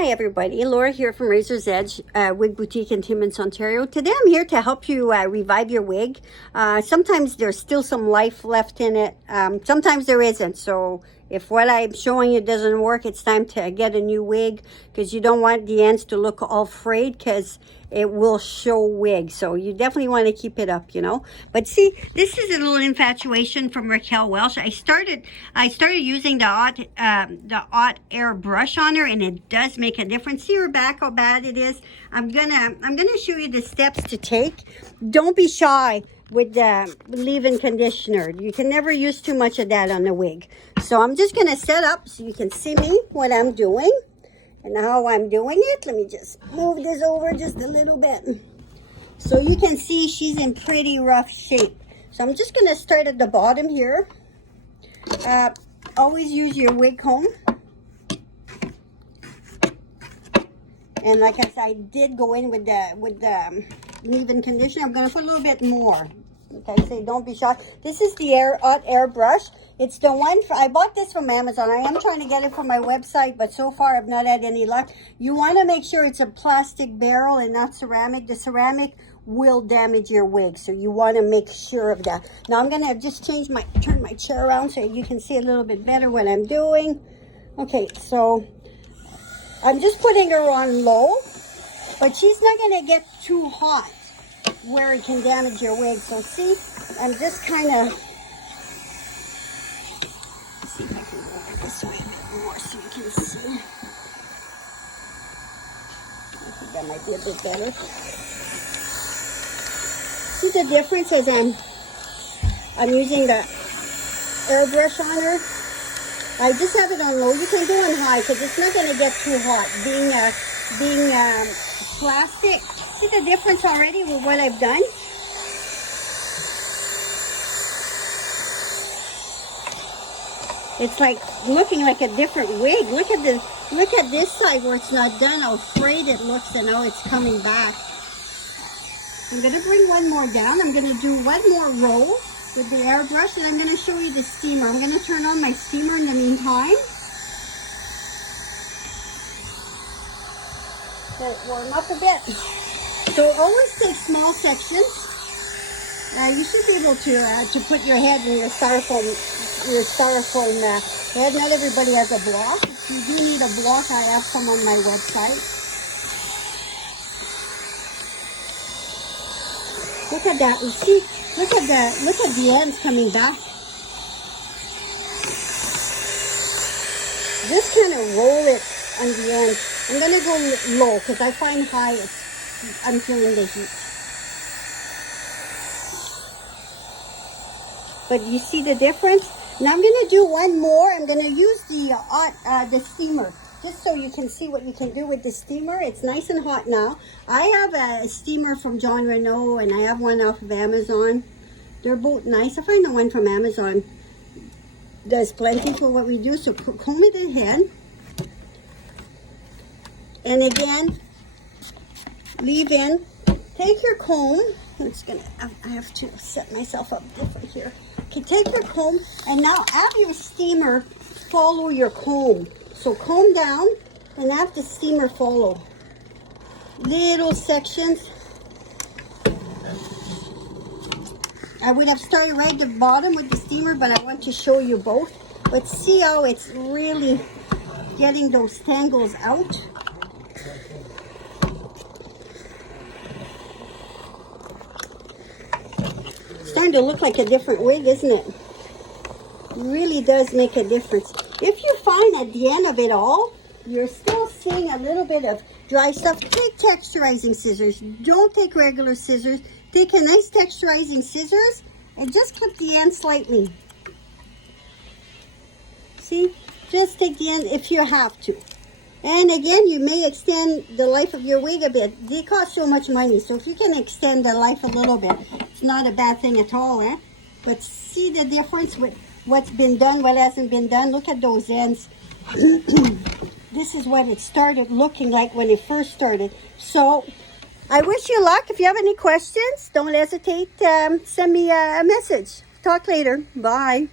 Hi everybody, Laura here from Razor's Edge Wig Boutique in Timmins, Ontario. Today I'm here to help you revive your wig. Sometimes there's still some life left in it, sometimes there isn't. So if what I'm showing you doesn't work, it's time to get a new wig, because you don't want the ends to look all frayed, because it will show wig. So you definitely want to keep it up, you know. But see, this is a little infatuation from Raquel Welch. I started using the Hot Air brush on her, and it does make a difference. See her back, how bad it is. I'm gonna show you the steps to take. Don't be shy with the leave-in conditioner. You can never use too much of that on the wig. So I'm just gonna set up so you can see me, what I'm doing and how I'm doing it. Let me just move this over just a little bit so you can see she's in pretty rough shape. So I'm just gonna start at the bottom here. Always use your wig comb. And like I said, I did go in with the leave-in conditioner. I'm gonna put a little bit more. Okay, so don't be shy. This is the Hot Air brush. It's the one I bought this from Amazon. I am trying to get it from my website, but so far I've not had any luck. You want to make sure it's a plastic barrel and not ceramic. The ceramic will damage your wig, so you want to make sure of that. Now I'm gonna just turn my chair around so you can see a little bit better what I'm doing. Okay, so I'm just putting her on low, but she's not gonna get too hot where it can damage your wig. So see, I'm just kind of, see if I can go over this way a bit more so you can see. I think that might be a bit better. See the difference as I'm using the airbrush on her. I just have it on low. You can go on high because it's not going to get too hot. Being plastic. See the difference already with what I've done? It's like looking like a different wig. Look at this side where it's not done, how frayed it looks, and how it's coming back. I'm going to bring one more down. I'm going to do one more roll with the airbrush, and I'm going to show you the steamer. I'm going to turn on my steamer in the meantime. Let it warm up a bit. So always take small sections. You should be able to put your head in your styrofoam head. Not everybody has a block. If you do need a block, I have some on my website. Look at that. You see, look at the ends coming back. Just kind of roll it on the end. I'm gonna go low because I find high I'm feeling the heat. But you see the difference? Now I'm gonna do one more. I'm gonna use the steamer, just so you can see what you can do with the steamer. It's nice and hot now. I have a steamer from Jon Renau, and I have one off of Amazon. They're both nice. I find the one from Amazon does plenty for what we do. So comb it ahead. And again, leave in. Take your comb. I have to set myself up different here. Okay, take your comb, and now have your steamer follow your comb. So comb down and have the steamer follow. Little sections. I would have started right at the bottom with the steamer, but I want to show you both. But see how it's really getting those tangles out. It's starting to look like a different wig, isn't it? It really does make a difference. If you find at the end of it all, you're still seeing a little bit of dry stuff, take texturizing scissors. Don't take regular scissors. Take a nice texturizing scissors and just clip the end slightly. See? Just take the end if you have to. And again, you may extend the life of your wig a bit. They cost so much money, so if you can extend the life a little bit, it's not a bad thing at all, eh? But see the difference with what's been done, what hasn't been done. Look at those ends. This is what it started looking like when it first started. So I wish you luck. If you have any questions, don't hesitate. Send me a message. Talk later. Bye.